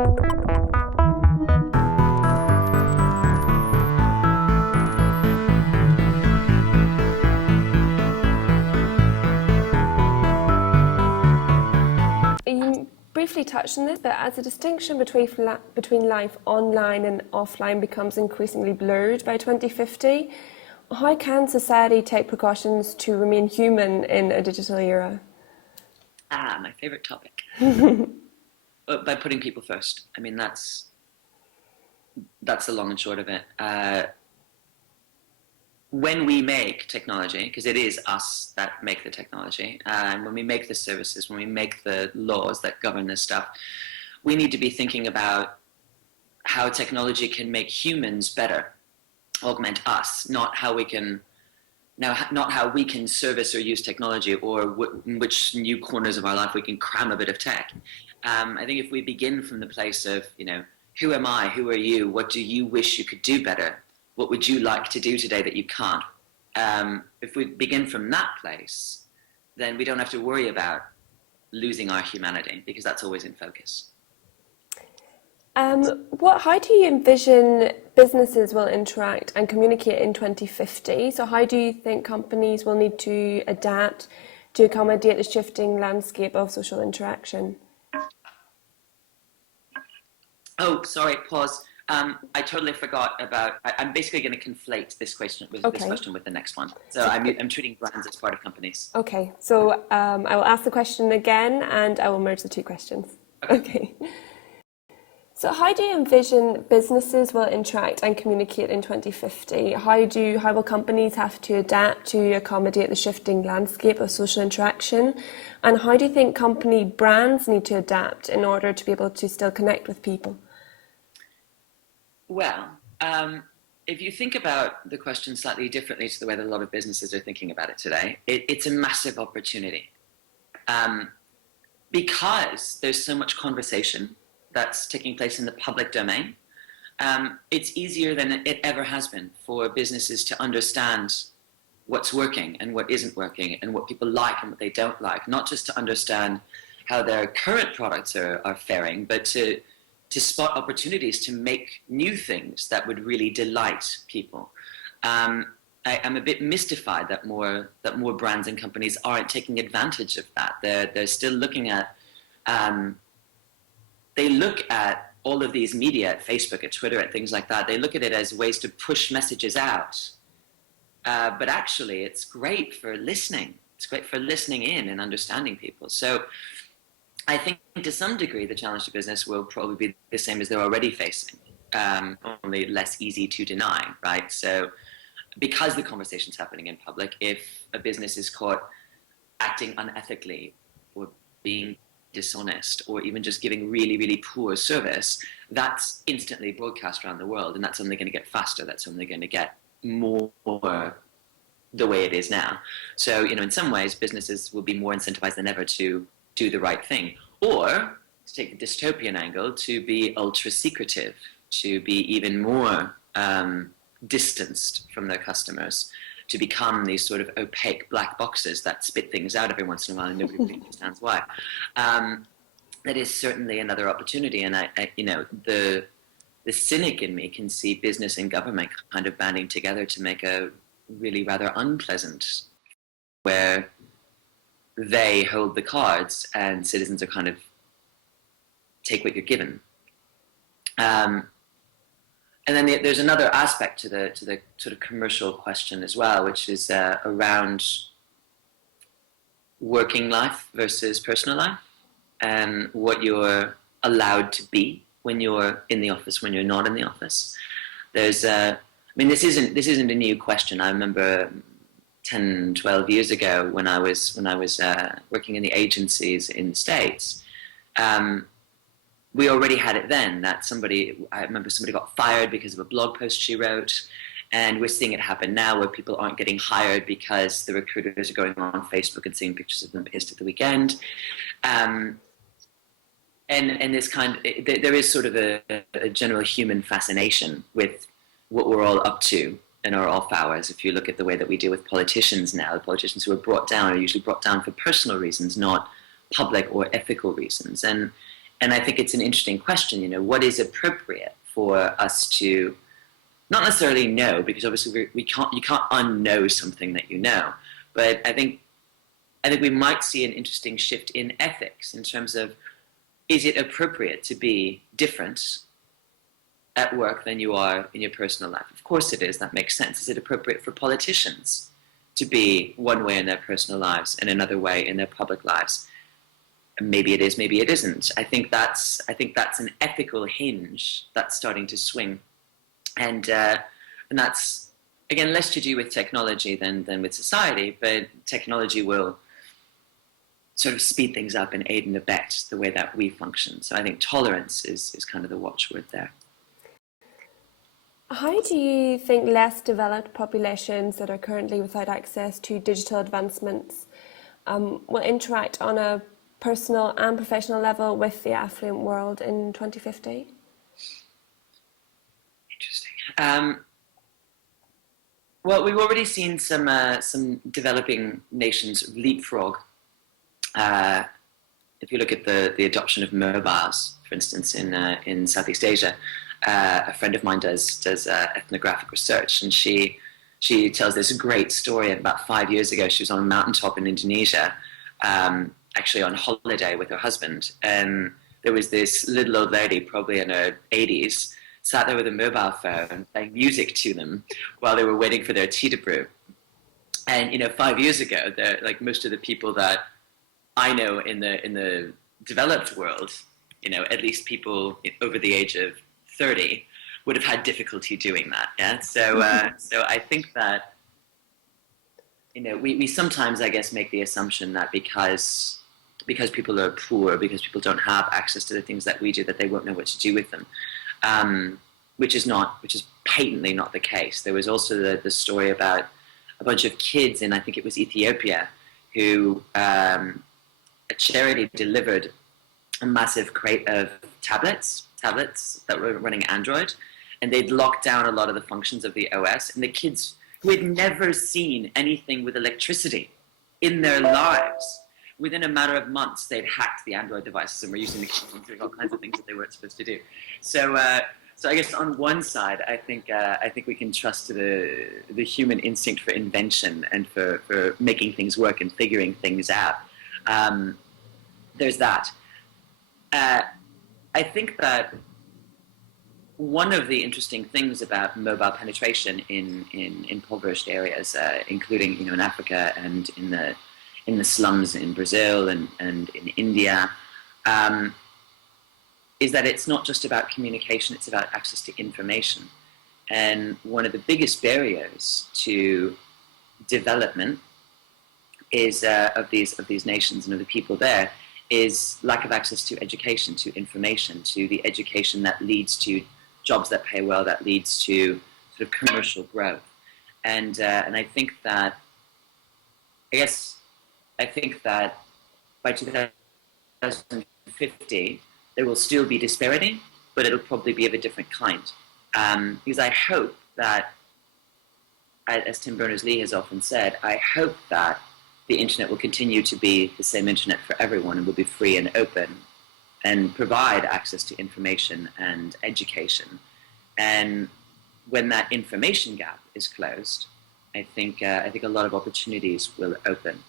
You briefly touched on this, but as the distinction between life online and offline becomes increasingly blurred by 2050, how can society take precautions to remain human in a digital era? My favorite topic. By putting people first. I mean, that's the long and short of it. When we make technology, because it is us that make the technology, and when we make the services, when we make the laws that govern this stuff, we need to be thinking about how technology can make humans better, augment us, not how we can service or use technology, or in which new corners of our life we can cram a bit of tech. I think if we begin from the place of, who am I, who are you, what do you wish you could do better? What would you like to do today that you can't? If we begin from that place, then we don't have to worry about losing our humanity, because that's always in focus. How do you envision businesses will interact and communicate in 2050? So how do you think companies will need to adapt to accommodate the shifting landscape of social interaction? Oh, sorry, pause. I totally forgot about. I'm basically going to conflate this question with the next one. So I'm treating brands as part of companies. Okay, so I will ask the question again, and I will merge the two questions. Okay. So how do you envision businesses will interact and communicate in 2050? How will companies have to adapt to accommodate the shifting landscape of social interaction? And how do you think company brands need to adapt in order to be able to still connect with people? Well, if you think about the question slightly differently to the way that a lot of businesses are thinking about it today, it's a massive opportunity. Because there's so much conversation that's taking place in the public domain, it's easier than it ever has been for businesses to understand what's working and what isn't working, and what people like and what they don't like, not just to understand how their current products are faring, but to spot opportunities to make new things that would really delight people. I'm a bit mystified that more brands and companies aren't taking advantage of that. They're still looking at. They look at all of these media, at Facebook, at Twitter, at things like that. They look at it as ways to push messages out. But actually, it's great for listening. It's great for listening in and understanding people. So I think to some degree, the challenge to business will probably be the same as they're already facing, only less easy to deny, right? So because the conversation's happening in public, if a business is caught acting unethically or being dishonest or even just giving really, really poor service, that's instantly broadcast around the world, and that's only going to get faster. That's only going to get more the way it is now. So, in some ways, businesses will be more incentivized than ever to do the right thing, or to take the dystopian angle, to be ultra secretive, to be even more distanced from their customers, to become these sort of opaque black boxes that spit things out every once in a while and nobody really understands why. That is certainly another opportunity, and the cynic in me can see business and government kind of banding together to make a really rather unpleasant, where they hold the cards and citizens are kind of take what you're given. And then there's another aspect to the sort of commercial question as well, which is around working life versus personal life, and what you're allowed to be when you're in the office, when you're not in the office. There's this isn't a new question. I remember 10, 12 years ago when I was working in the agencies in the States, we already had it then that I remember somebody got fired because of a blog post she wrote, and we're seeing it happen now where people aren't getting hired because the recruiters are going on Facebook and seeing pictures of them pissed at the weekend. And this there is sort of a general human fascination with what we're all up to in our off hours. If you look at the way that we deal with politicians now, the politicians who are brought down are usually brought down for personal reasons, not public or ethical reasons. And And I think it's an interesting question, what is appropriate for us to not necessarily know, because obviously you can't unknow something that you know, but I think we might see an interesting shift in ethics in terms of, is it appropriate to be different at work than you are in your personal life? Of course it is, that makes sense. Is it appropriate for politicians to be one way in their personal lives and another way in their public lives? Maybe it is, maybe it isn't. I think that's an ethical hinge that's starting to swing, and that's again less to do with technology than with society. But technology will sort of speed things up and aid and abet the way that we function. So I think tolerance is kind of the watchword there. How do you think less developed populations that are currently without access to digital advancements will interact on a personal and professional level with the affluent world in 2050? Interesting. Well, we've already seen some developing nations leapfrog. If you look at the adoption of mobiles, for instance, in Southeast Asia, a friend of mine does ethnographic research, and she tells this great story. About 5 years ago, she was on a mountaintop in Indonesia, actually on holiday with her husband, and there was this little old lady, probably in her 80s, sat there with a mobile phone playing music to them while they were waiting for their tea to brew. And 5 years ago, like most of the people that I know in the developed world, at least people over the age of 30 would have had difficulty doing that. Yeah. So I think that we sometimes, I guess, make the assumption that because people are poor, because people don't have access to the things that we do, that they won't know what to do with them, which is patently not the case. There was also the story about a bunch of kids in, I think it was Ethiopia, who a charity delivered a massive crate of tablets that were running Android, and they'd locked down a lot of the functions of the OS, and the kids who had never seen anything with electricity in their lives, within a matter of months, they'd hacked the Android devices and were using the keys and doing all kinds of things that they weren't supposed to do. So I guess on one side, I think we can trust the human instinct for invention and for making things work and figuring things out. There's that. I think that one of the interesting things about mobile penetration in impoverished areas, including in Africa and in the slums in Brazil and in India, is that it's not just about communication; it's about access to information. And one of the biggest barriers to development is of these nations and of the people there is lack of access to education, to information, to the education that leads to jobs that pay well, that leads to sort of commercial growth. And I think that by 2050 there will still be disparity, but it'll probably be of a different kind. Because I hope that, as Tim Berners-Lee has often said, I hope that the internet will continue to be the same internet for everyone and will be free and open and provide access to information and education. And when that information gap is closed, I think a lot of opportunities will open,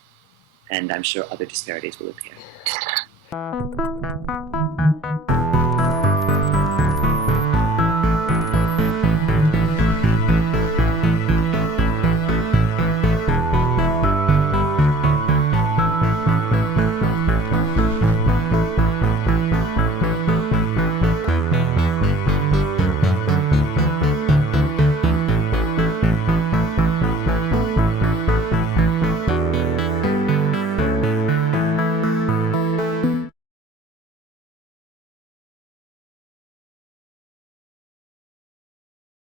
and I'm sure other disparities will appear.